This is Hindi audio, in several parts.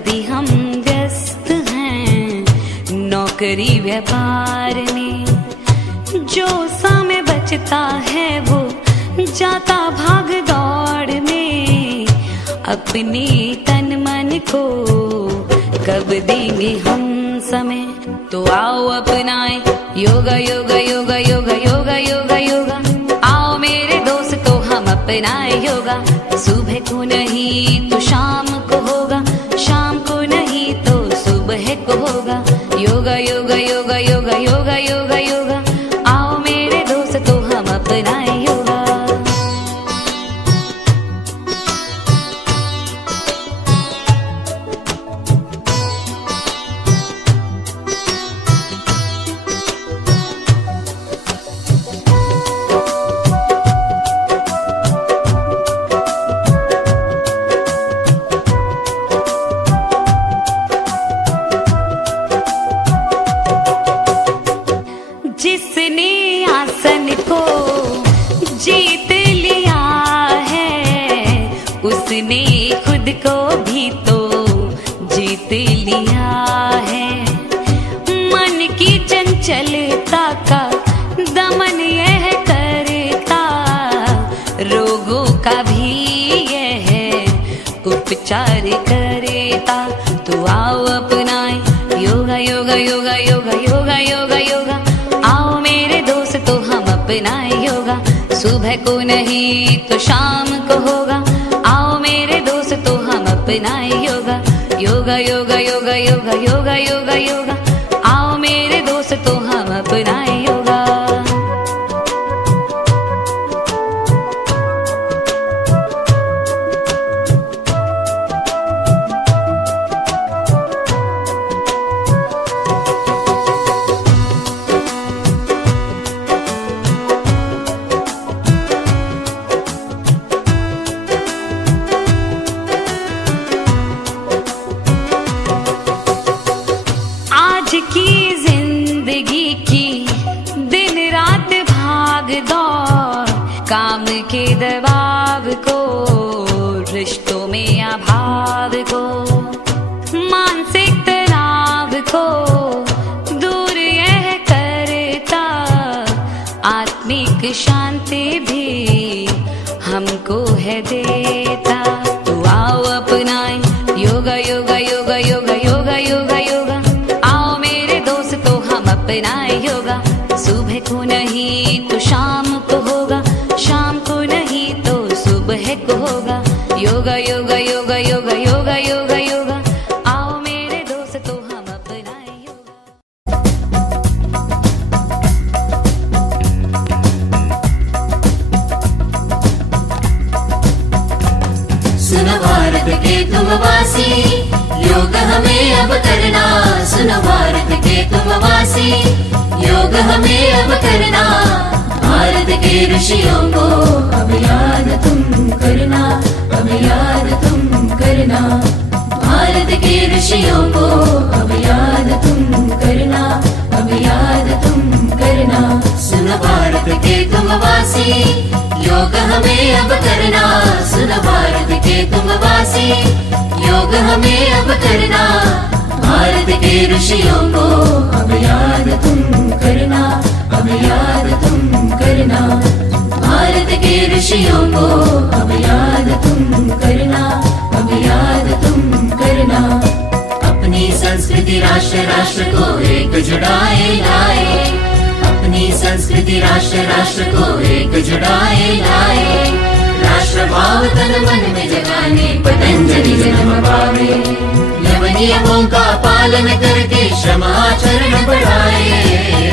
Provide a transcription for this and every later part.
अभी हम व्यस्त हैं नौकरी व्यापार में। जो समय बचता है वो जाता भाग दौड़ में। अपने तन मन को कब देंगे हम समय, तो आओ अपनाए योगा योगा योगा योगा योगा योगा योगा। आओ मेरे दोस्तों हम अपनाए योगा। सुबह को नहीं तो शाम को होगा, शाम को नहीं तो सुबह को होगा। योगा योगा योगा योगा योगा योगा योगा। आओ मेरे दोस्तों हम अपनाए योगा। जिसने आसन को जीत लिया है उसने खुद को भी तो जीत लिया है। मन की चंचलता का दमन यह करता, रोगों का भी यह उपचार करता। तो आओ अपनाए योगा योगा योगा योगा योगा योगा योगा। आओ मेरे दोस्तों हम अपनाए योगा। सुबह को नहीं तो शाम को होगा। आओ मेरे दोस्तों हम अपनाए योगा। योगा योगा योगा योगा योगा योगा योगा। आओ मेरे दोस्तों हम अपनाए योगा। की जिंदगी की दिन रात भाग दौड़, काम के दबाव को, रिश्तों में अभाव को, मानसिक तनाव को दूर यह करता। आत्मिक शांति भी हमको है देता। तो आओ अपनाए योगा योगा योगा योगा योगा योगा योगा। अपनाए योगा। सुबह को नहीं तो शाम को होगा, शाम को नहीं तो सुबह को होगा। योगा योगा योगा योगा योगा योगा योगा। आओ मेरे दोस्तों हम अपनाए योगा। सुनो भारत के तुम वासी, योग हमें अब करना। सुनो भारत के तुम वासी, योग हमें अब करना। भारत के ऋषियों को अब याद तुम करना, अब याद तुम करना। भारत के ऋषियों को अब याद तुम करना, अब याद तुम करना। सुनो भारत के तुम वासी, योग हमें अब करना। सुनो भारत के तुम वासी, योग हमें अब करना। भारत के ऋषियों को अब याद तुम करना, अब याद तुम करना। भारत के ऋषियों को अब याद तुम करना, अब याद तुम करना। अपनी संस्कृति राष्ट्र राष्ट्र को एक जुड़ाए लाए। अपनी संस्कृति राष्ट्र राष्ट्र को एक जुड़ाए लाए। राष्ट्र भाव तन मन में जगाने पतंजलि जन्म पावे। यम नियमों का पालन करके श्रम आचरण बढ़ाए।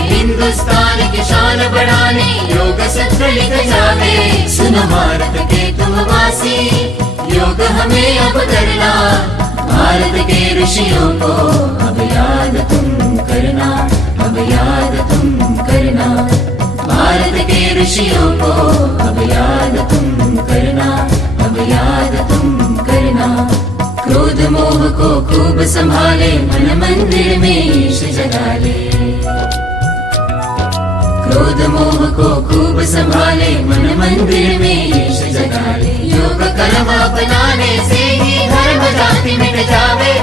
हिंदुस्तान की शान बढ़ाने योग सूत्र लिख जावे। सुनो भारत के तुम वासी, योग हमें अब करना। भारत के ऋषियों को अब याद तुम करना, अब याद तुम करना। भारत के ऋषियों को अब याद तुम करना, अब याद तुम करना। क्रोध मोह को खूब संभाले, मन मंदिर में ईश जगा ले। क्रोध मोह को खूब संभाले, मन मंदिर में ईश जगा ले। योग कर्म अपनाने से ही धर्म जाति मिट जावे।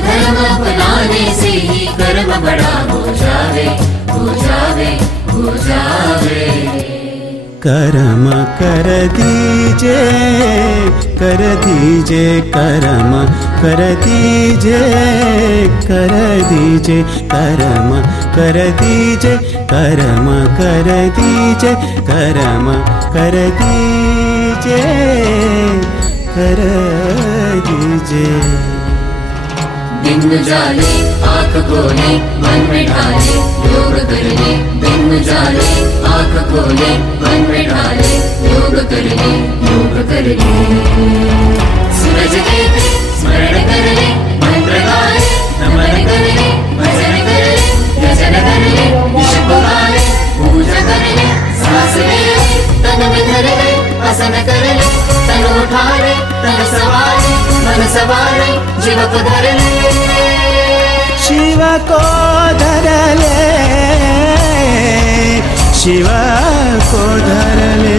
धर्म अपनाने से ही कर्म बड़ा हो जावे, हो जावे, हो जावे। कर्म कर दीजे, कर दीजे, कर्म कर दीजे, कर दीजे, कर्म कर दीजे, कर्म कर दीजे, कर्म कर दीजे, कर दीजे। दिन जाले आँख खोले मन में ढाले योग कर ले, दिन जाले आँख खोले मन में ढाले योग कर ले, योग कर ले। सूरज देख ले स्मरण कर ले, मंत्र गा ले नमन कर ले, भजन कर ले यजन कर ले, विश्व गा ले पूजा कर ले, सांस ले ले तन में धर ले, आसन कर ले तन उठा ले, तन सवारे मन सवारे जीव को धर ले, शिव को धर ले, शिव को धर ले।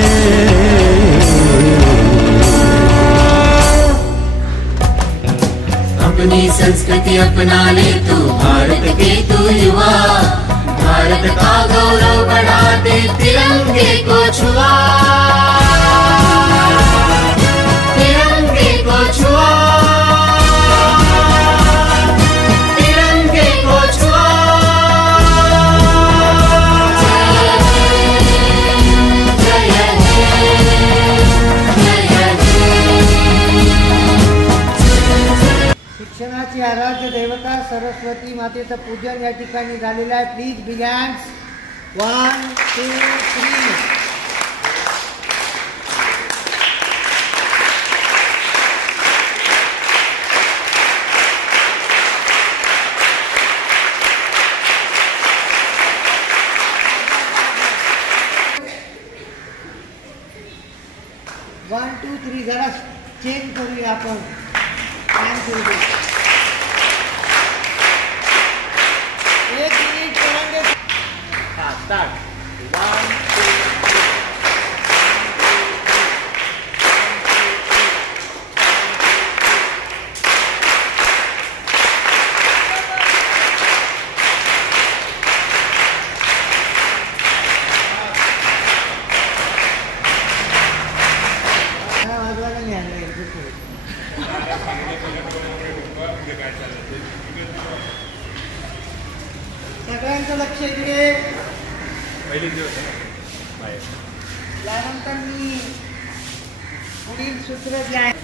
अपनी संस्कृति अपना ले तू, भारत के तू युवा, भारत का गौरव बढ़ा दे तिरंगे को छुआ, तिरंगे को छुआ, तिरंगे को छुआ। जय जय जय जय। शिक्षणाची आराध्य देवता सरस्वती मातेचं पूजन या ठिकाणी झालेलं आहे. Please big hands. 1 2 3. One two three जरा चेंज करूया आपण. एक मिनिट करेंगे. हाँ स्टार्ट. 1 2 3. वाजवायला नाही आणलं सगळ्यांचं लक्ष इकडे. यानंतर मी पुढील सूत्र जे आहे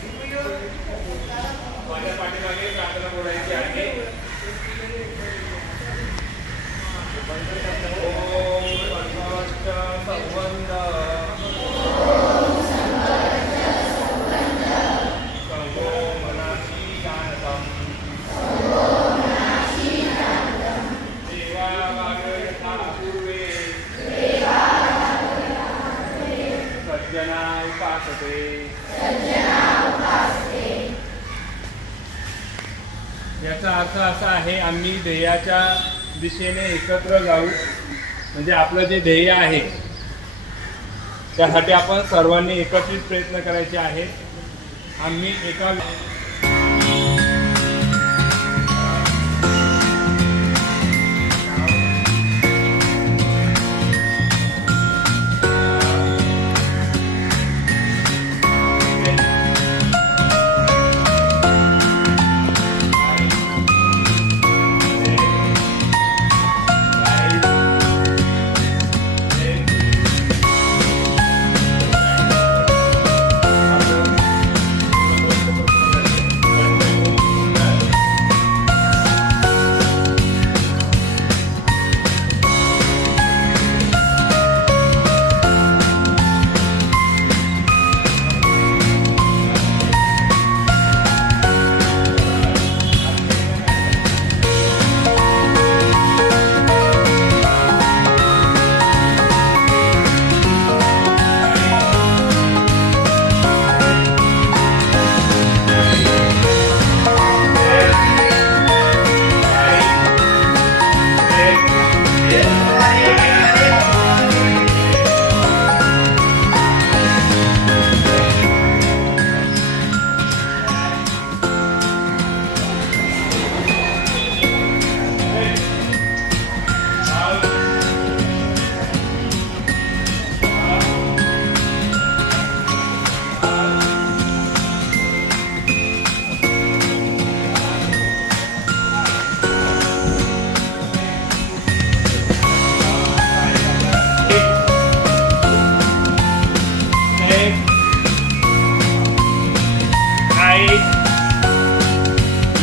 याचा अर्थ असा आहे, आम्ही ध्येयाच्या दिशेने एकत्र जाऊ. म्हणजे आपलं जे ध्येय आहे त्यासाठी आपण सर्वांनी एकत्रित प्रयत्न करायचे आहे. आम्ही एका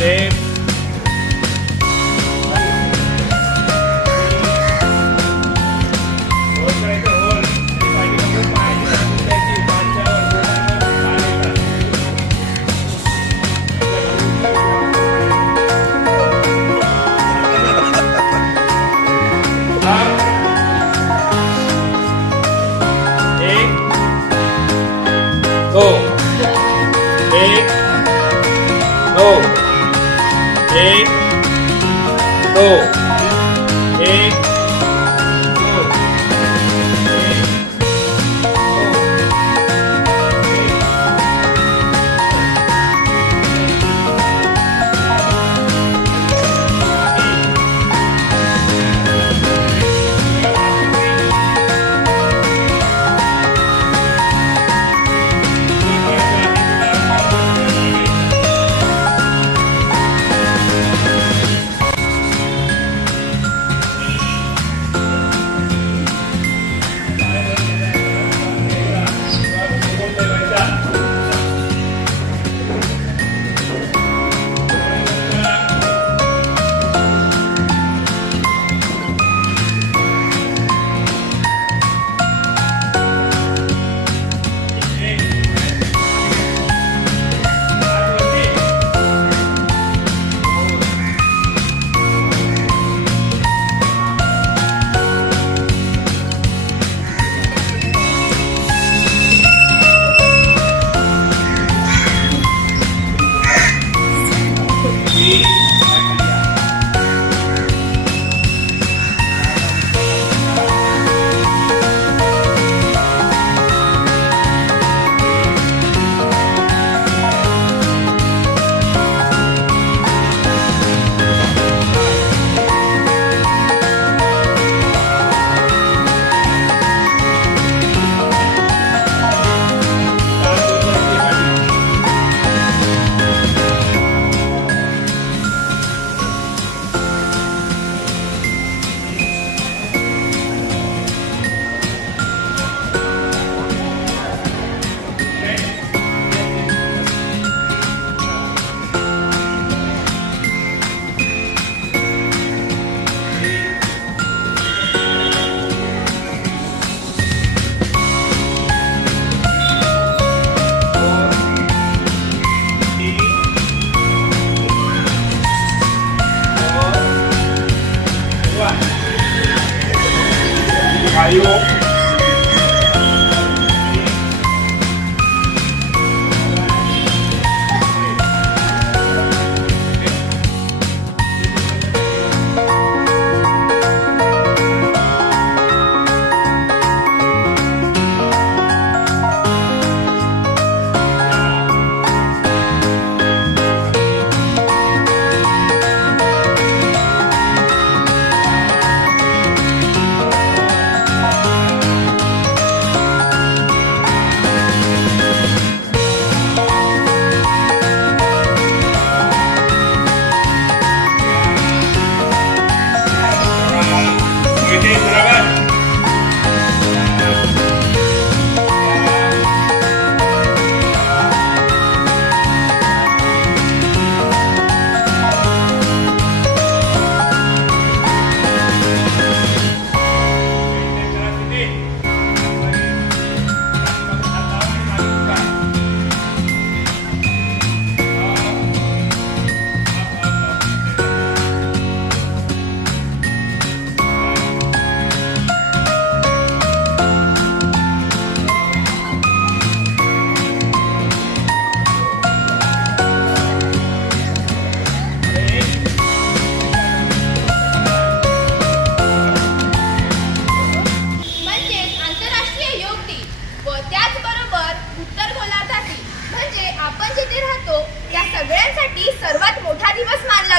लेफ्ट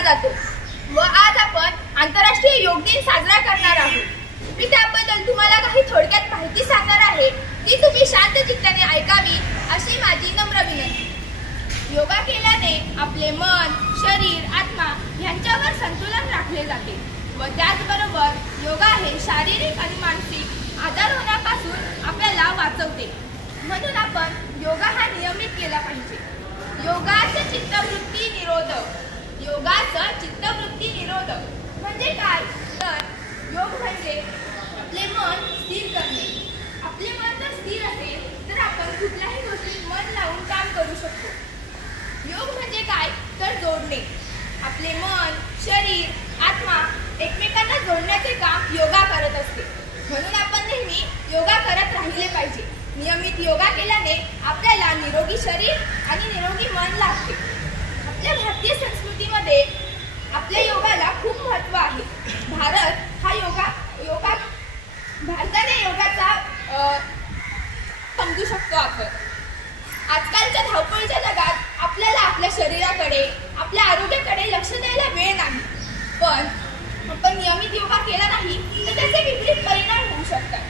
जातो व आज आपण आंतरराष्ट्रीय योग दिन साजरा करणार आहोत। मी त्याबद्दल तुम्हाला काही थोडक्यात माहिती सांगणार आहे ती तुम्ही शांत चित्ताने ऐकावी अशी माझी नम्र विनंती। योगा केल्याने आपले मन, शरीर, आत्मा यांच्यावर संतुलन राखले जाते व त्याचबरोबर योगा हे शारीरिक आणि मानसिक आजार होण्यापासून आपल्याला वाचवते। म्हणून आपण योगा हा नियमित केला पाहिजे। योगाचे चित्तवृत्ती निरोधक योगाचं चित्तवृत्ती निरोधक म्हणजे काय तर योग म्हणजे आपले मन स्थिर करणे. आपले मन जर स्थिर असेल तर आपण कुठल्याही गोष्टीत मन लावून काम करू शकतो. योग म्हणजे काय तर जोडणे. आपले मन, शरीर, आत्मा एकमेकांना जोडण्याचे काम योगा करत असते. म्हणून आपण नेहमी योगा करत राहिले पाहिजे. नियमित योगा केल्याने आपल्याला निरोगी शरीर आणि निरोगी मन लाभते. आपल्या भारतीय संस्कृतीमध्ये आपल्या योगाला खूप महत्त्व आहे. भारत हा भारताने योगाचा समजू शकतो आपण. आजकालच्या धावपळीच्या जगात आपल्याला आपल्या शरीराकडे, आपल्या आरोग्याकडे लक्ष द्यायला वेळ नाही. पण आपण नियमित योगा केला नाही तर त्याचे विपरीत परिणाम होऊ शकतात.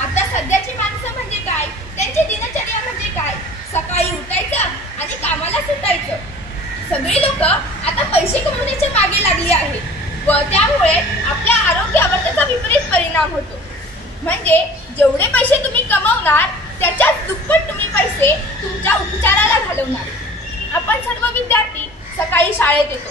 आता सध्याची माणसं म्हणजे काय, त्यांची दिनचर्या म्हणजे काय, सकाळी उठायचं आणि कामाला सुटायचं. सगळी लोक आता पैसे कमवण्याच्या मागे लागली आहेत व त्यामुळे आपल्या आरोग्यावर त्याचा विपरीत परिणाम होतो. म्हणजे जेवढे पैसे तुम्ही कमवणार त्याच्याच दुप्पट तुम्ही पैसे तुमच्या उपचाराला घालवणार. आपण सर्व विद्यार्थी सकाळी शाळेत येतो,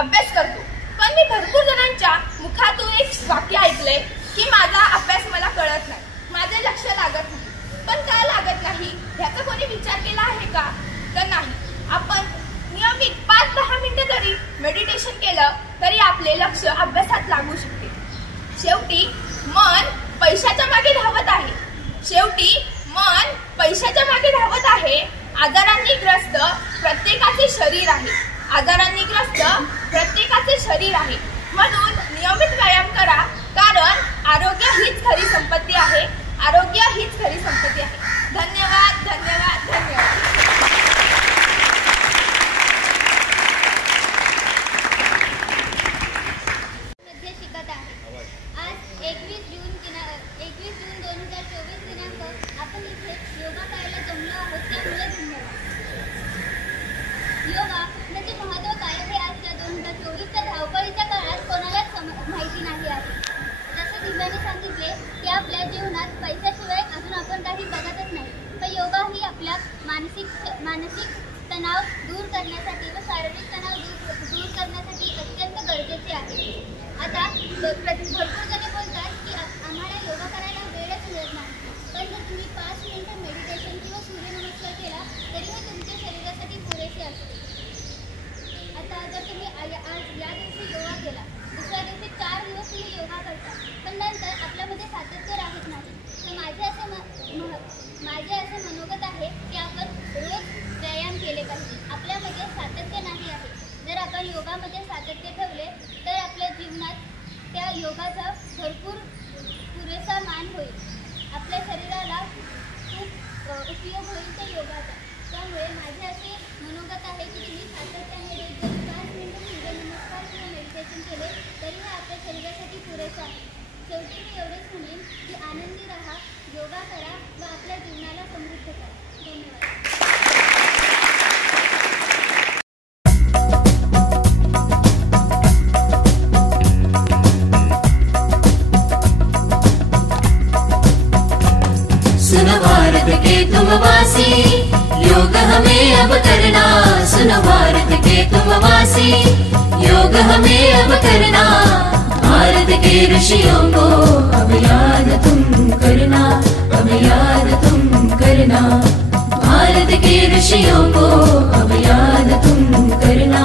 अभ्यास करतो, पण मी भरपूर जणांच्या मुखातून एक वाक्य ऐकलंय की माझा अभ्यास मला कळत नाही, माझे लक्ष लागत नाही. पण का लागत नाही ह्याचा कोणी विचार केला आहे का तर नाही. आपण नियमित 5-10 मिनिटे जरी मेडिटेशन केलं तरी आपले लक्ष अभ्यासात लागू शकते. शेवटी मन पैशाच्या मागे धावत आहे. आजारांनी ग्रस्त प्रत्येकाचे शरीर आहे. म्हणून नियमित व्यायाम करा, कारण आरोग्य हीच खरी संपत्ती आहे. धन्यवाद. शिकत आहे. आज 21 जून 2024 दिनांक आपण इथे योगा करायला जमलो आहोत, त्यामुळे धन्यवाद. योगा म्हणजे महत्त्व काय हे आजच्या 2024च्या धावपळीच्या काळात कोणालाच माहिती नाही आहे. जसं दिव्याने सांगितले की आपल्या जीवनात पैशाशिवाय अजून आपण काही बघतच नाही. पण योगा ही आपल्या मानसिक तणाव दूर करण्यासाठी व शारीरिक तणाव दूर करण्यासाठी अत्यंत गरजेचे आहे. आता भरपूर जणे बोलतात की आम्हाला योगा करायला वेळच मिळत नाही. पण जर तुम्ही 5 मिनिटं मेडिटेशन किंवा सूर्यनमस्कार केला तरी हे तुमच्या शरीरासाठी पुरेसे असते. आता जर तुम्ही आज या दिवशी योगा केला, दुसऱ्या दिवशी 4 दिवस तुम्ही योगा करता, पण नंतर आपल्यामध्ये सातत्य राहत नाही. तर माझे असे मनोगत आहे की आपण रोज व्यायाम केले पाहिजे. आपल्यामध्ये सातत्य नाही आहे. जर आपण योगामध्ये सातत्य ठेवले तर आपल्या जीवनात त्या योगाचा पुरेसा मान होईल. आपल्या शरीराला खूप उपयोग होईल त्या योगाचा. त्यामुळे माझे असे मनोगत आहे की तुम्ही सातत्याने रोज जरी 5 मिनिटं सूर्यनमस्कार किंवा मेडिटेशन केले तरी हे आपल्या शरीरासाठी पुरेसं आहे. शेवटी मी एवढेच म्हणेन की आनंदी राहा, योगा करा व आपल्या जीवनाला समृद्ध करा. धन्यवाद. सुनो भारत के तुम वासी, योग हमें अब करना. सुनो भारत के तुम वासी, योग हमें अब करना. भारत के ऋषियों को अब याद तुम करना, अब याद तुम करना. भारत के ऋषियों को अब याद तुम करना,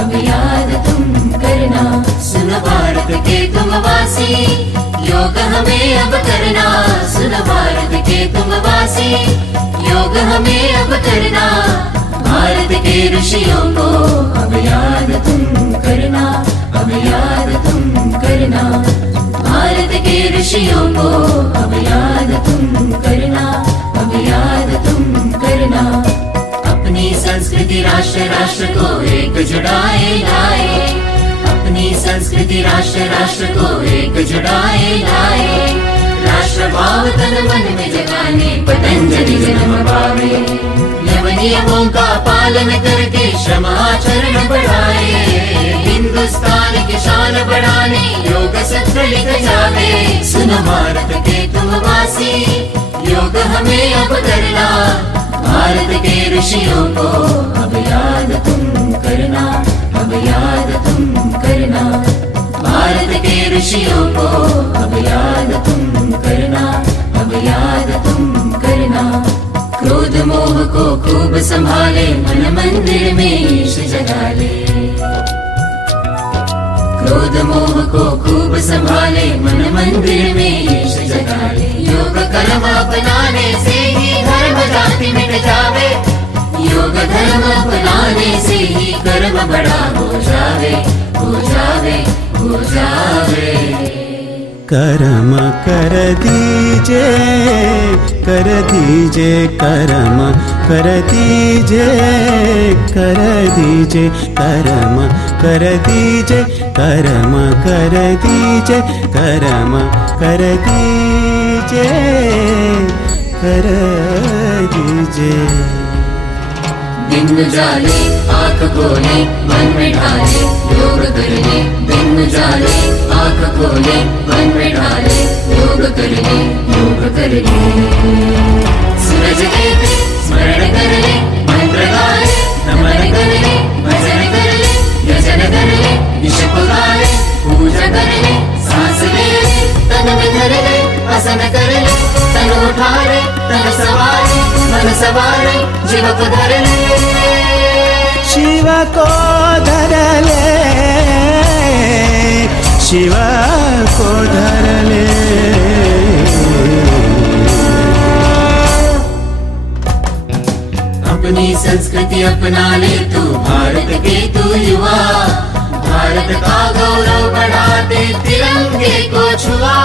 अब याद तुम करना. सुनो भारत के तुम वासी, योग हमें अब करना. सुनो भारत के तुम वासी, योग हमें अब करना. भारत के ऋषियों को अब याद तुम करना, अब याद तुम करना. भारत के ऋषियों को अब याद तुम करना, अब याद तुम करना. अपनी संस्कृति राष्ट्र को एक जुड़ाए लाए. अपनी संस्कृति राष्ट्र को एक जुड़ाए लाए. राष्ट्र भाव तन मन में जगाने पतंजलि जन्म पावे. यम नियमों का पालन करके श्रम आचरण बढ़ाए. हिंदुस्तान की शान बढ़ाने योग सत्र लिख जावे. सुनो भारत के तुम वासी, योग हमें अब करना. भारत के ऋषियों को अब याद तुम करना, अब याद तुम करना, भारत के ऋषियों को अब याद तुम करना, अब याद तुम करना। क्रोध मोह को खूब संभाले, मन मंदिर में ईश जगा ले। क्रोध मोह को खूब संभाले, मन मंदिर में ईश जगा ले। योग कर्म अपनाने से ही धर्म जाति मिट जावे, योग धर्म अपनाने से ही कर्म बड़ा हो जावे, हो जावे, हो जावे। कर्म कर दीजे, कर दीजे कर्म कर दीजे, कर दीजे कर्म कर दीजे, कर्म कर दीजे, कर्म कर दीजे, कर दीजे। दिन जाले आँख खोले, मन में ढाले, योग कर ले। दिन जाले आँख खोले, मन में ढाले, योग कर ले, योग कर ले। सूरज देव स्मरण कर ले, मंत्र गा ले, नमन कर ले, भजन कर ले, यजन कर ले, ईश पुगा ले, पूजा कर ले, सांस ले ले, तन में धर ले, आसन कर ले, तन उठा ले, तन सवारे, मन सवारे, जीव को धर ले, शिव को धर ले, शिव को धर ले। अपनी संस्कृति अपना ले तू, भारत के तू युवा, भारत का गौरव बढ़ाते तिरंगे को छुआ।